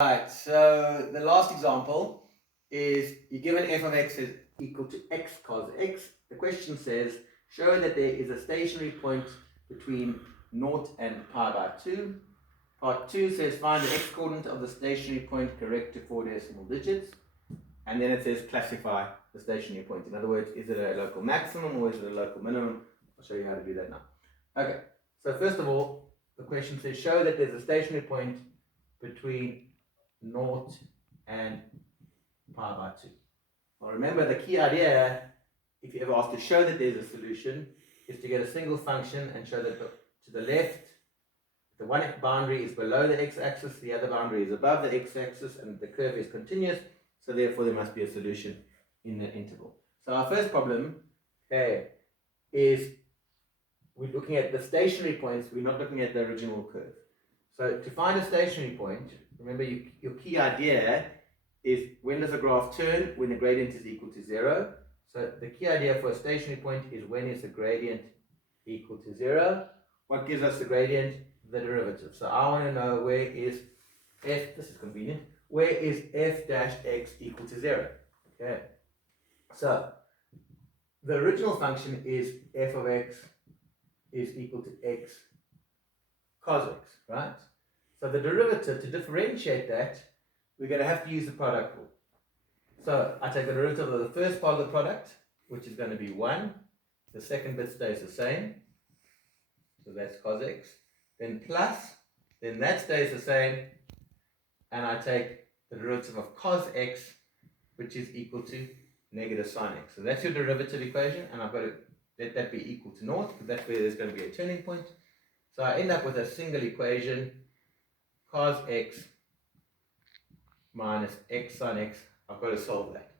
Right, so the last example is you're given f of x is equal to x cos x. The question says, show that there is a stationary point between 0 and pi by 2. Part 2 says find the x coordinate of the stationary point correct to 4 decimal digits. And then it says classify the stationary point. In other words, is it a local maximum or is it a local minimum? I'll show you how to do that now. Okay, so first of all, the question says show that there's a stationary point between 0 and pi by 2. Well, remember the key idea, if you ever asked to show that there's a solution, is to get a single function and show that to the left, the one boundary is below the x-axis, the other boundary is above the x-axis, and the curve is continuous, so therefore there must be a solution in the interval. So our first problem is we're looking at the stationary points, we're not looking at the original curve. So to find a stationary point, remember your key idea is when does the graph turn? When the gradient is equal to 0. So the key idea for a stationary point is when is the gradient equal to 0. What gives us the gradient? The derivative. So I want to know where is f, this is convenient, where is f dash x equal to 0? Okay. So the original function is f of x is equal to x cos x, right? So the derivative, to differentiate that, we're going to have to use the product rule. So I take the derivative of the first part of the product, which is going to be 1. The second bit stays the same. So that's cos x. Then plus, then that stays the same. And I take the derivative of cos x, which is equal to negative sine x. So that's your derivative equation, and I've got to let that be equal to 0, because that's where there's going to be a turning point. So I end up with a single equation, cos x minus x sine x. I've got to solve that.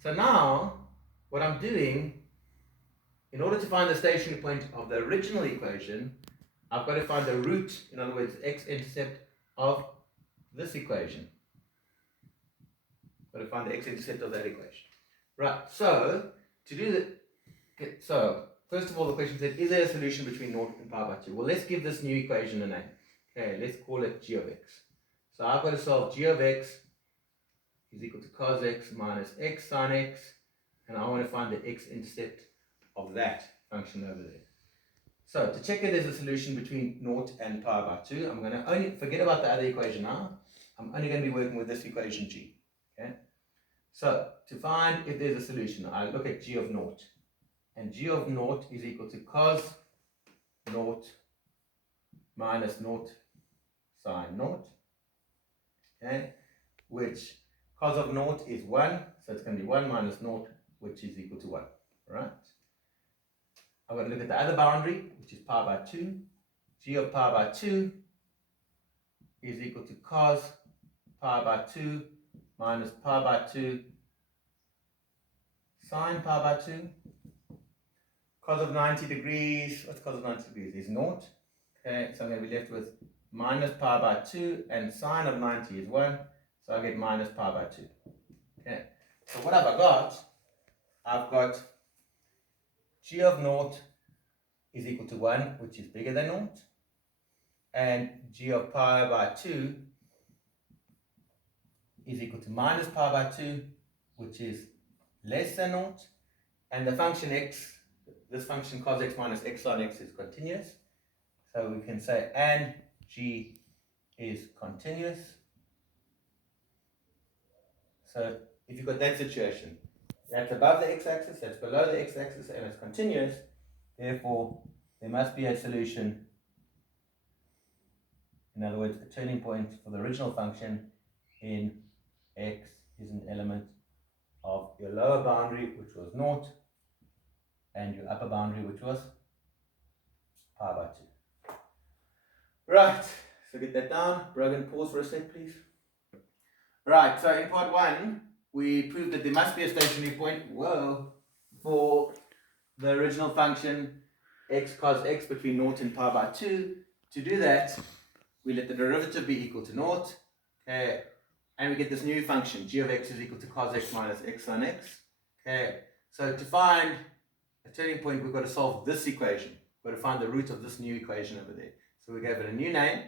So now, what I'm doing, in order to find the stationary point of the original equation, I've got to find the root, in other words, x-intercept of this equation. Got to find the x-intercept of that equation. Right, so to do that, so first of all, the question said, is there a solution between 0 and pi by 2? Well, let's give this new equation a name. Okay, let's call it g of x. So I've got to solve g of x is equal to cos x minus x sine x, and I want to find the x-intercept of that function over there. So to check if there's a solution between 0 and pi by 2, I'm going to only forget about the other equation now. I'm only going to be working with this equation g. Okay. So to find if there's a solution, I look at g of 0, and g of 0 is equal to cos 0 minus 0 sine 0. Okay, which cos of 0 is 1, so it's going to be 1 minus 0, which is equal to 1. Right? I'm going to look at the other boundary, which is pi by 2. G of pi by 2 is equal to cos pi by 2 minus pi by 2 sine pi by 2. Cos of 90 degrees, what's cos of 90 degrees? Is 0. Okay, so I'm going to be left with minus pi by 2, and sine of 90 is 1, so I get minus pi by 2. Okay, so what have I got? I've got g of 0 is equal to 1, which is bigger than 0, and g of pi by 2 is equal to minus pi by 2, which is less than 0, and the function x, this function cos x minus x sine x is continuous, so we can say and g is continuous. So if you've got that situation, that's above the x-axis, that's below the x-axis, and it's continuous, therefore there must be a solution, in other words, a turning point for the original function in x is an element of your lower boundary, which was 0, and your upper boundary, which was pi by 2. Right, so get that down. Brogan, pause for a sec, please. Right, so in part 1, we proved that there must be a stationary point, for the original function x cos x between 0 and pi by 2. To do that, we let the derivative be equal to 0, okay, and we get this new function, g of x is equal to cos x minus x sine x. Okay, so to find a turning point, we've got to solve this equation. We've got to find the root of this new equation over there. So we gave it a new name.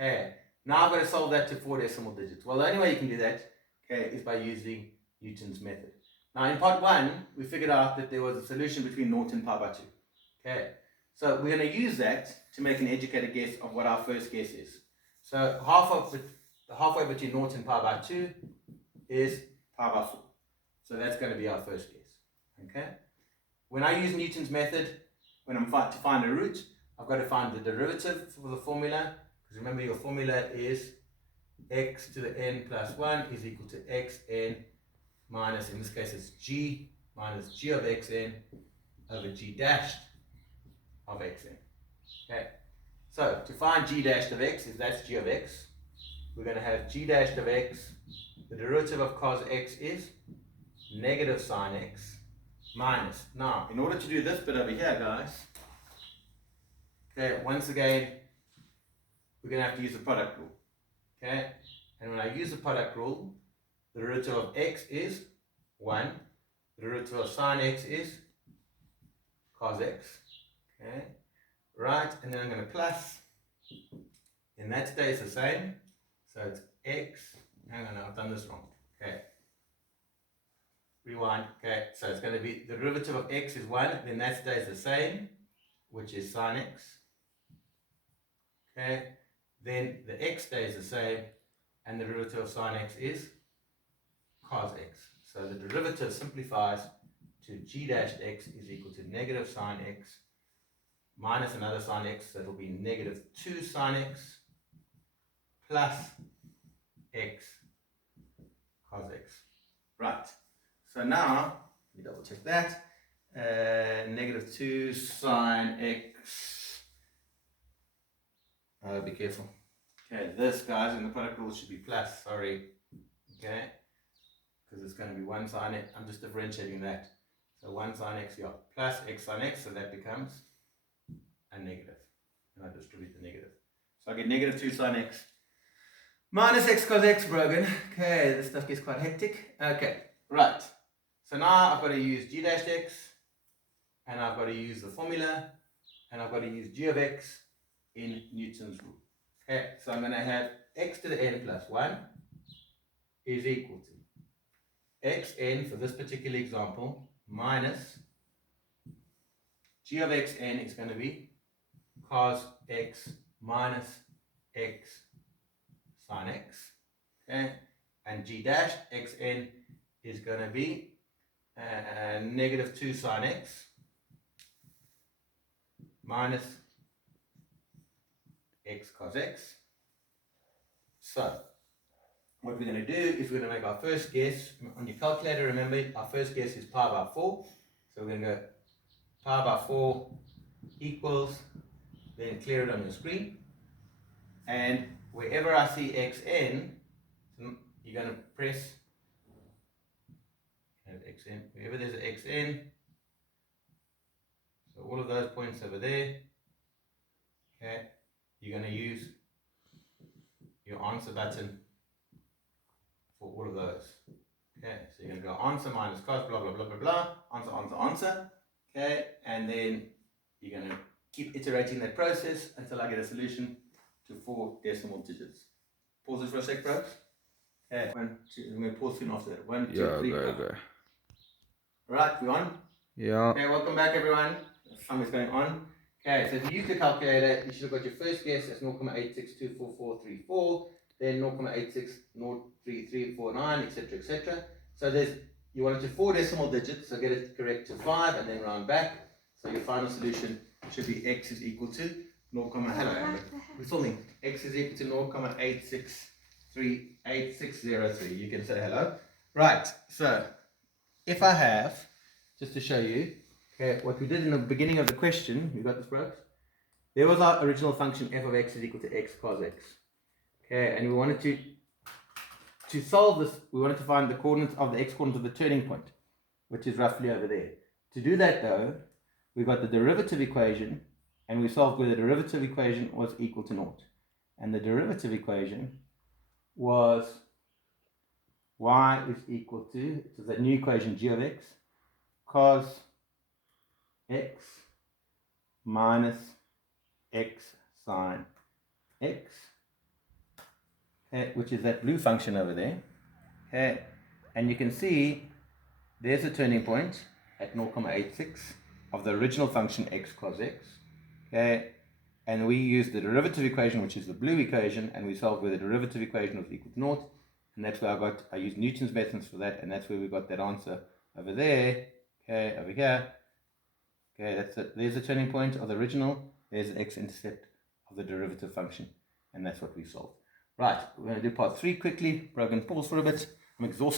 Okay, Now I've got to solve that to 4 decimal digits. Well, the only way you can do that, okay, is by using Newton's method. Now in part 1, we figured out that there was a solution between 0 and pi by 2. Okay, so we're going to use that to make an educated guess of what our first guess is. So halfway between 0 and pi by 2 is pi by 4. So that's going to be our first guess. Okay. When I use Newton's method, when I'm to find a root, I've got to find the derivative for the formula. Because remember, your formula is x to the n plus 1 is equal to xn minus, in this case it's g minus g of xn over g dashed of xn. Okay. So to find g dashed of x, if that's g of x, we're going to have g dashed of x, the derivative of cos x is negative sine x minus. Now, in order to do this bit over here, guys, okay, once again, we're going to have to use the product rule. Okay, and when I use the product rule, the derivative of x is 1, the derivative of sine x is cos x. Okay, right, and then I'm going to plus, and that stays the same, so it's x, hang on, I've done this wrong. Okay, rewind. Okay, so it's going to be the derivative of x is 1, then that stays the same, which is sine x. Okay, then the x stays the same, and the derivative of sine x is cos x. So the derivative simplifies to g dashed x is equal to negative sine x minus another sine x, that will be negative 2 sine x plus x cos x. Right. So now, let me double check that. Negative 2 sine x. Be careful. Okay, this, guys, in the product rule should be plus, sorry. Okay, because it's going to be 1 sine x. I'm just differentiating that. So 1 sine x, yeah, plus x sine x, so that becomes a negative. And I distribute the negative. So I get negative 2 sine x minus x cos x, Brogan. Okay, this stuff gets quite hectic. Okay, right. So now I've got to use g dashed x, and I've got to use the formula, and I've got to use g of x in Newton's rule. Okay, so I'm going to have x to the n plus 1 is equal to xn for this particular example minus g of xn is going to be cos x minus x sine x. Okay, and g dash xn is going to be negative 2 sine x minus x cos x. So what we're going to do is we're going to make our first guess on your calculator. Remember, our first guess is pi by 4. So we're going to go pi by 4 equals, then clear it on your screen. And wherever I see xn, you're going to press xn, wherever there's an xn, so all of those points over there, okay, you're going to use your answer button for all of those. Okay, so you're going to go answer minus cos, blah, blah, blah, blah, blah, answer, answer, answer. Okay, and then you're going to keep iterating that process until I get a solution to 4 decimal digits. Pause it for a sec, bro. Okay, 1, 2, I'm going to pause soon after that. 1, 2, 3, go. Right, we on? Yeah. Okay, welcome back, everyone. Something's going on. Okay, so if you use the calculator, you should have got your first guess as 0.86244434, then 0.86033449, etc., etc. So you want it to 4 decimal digits, so get it correct to 5 and then round back. So your final solution should be x is equal to 0, hello, Amber. We're filming. X is equal to 0.86380603. You can say hello. Right, so if I have, just to show you, okay, what we did in the beginning of the question, you got this, bro? There was our original function f of x is equal to x cos x. Okay, and we wanted to solve this, we wanted to find the coordinates of the x coordinates of the turning point, which is roughly over there. To do that though, we got the derivative equation, and we solved where the derivative equation was equal to 0. And the derivative equation was y is equal to, so that new equation g of x, cos x minus x sine x okay, which is that blue function over there. Okay, and you can see there's a turning point at 0.86 of the original function x cos x. Okay, and we use the derivative equation, which is the blue equation, and we solve where the derivative equation was equal to naught, and that's where I used Newton's methods for that, and that's where we got that answer over there. Okay, over here. Okay, that's it. There's the turning point of the original. There's the x-intercept of the derivative function, and that's what we solved. Right, we're going to do part 3 quickly. We're going to pause for a bit. I'm exhausted.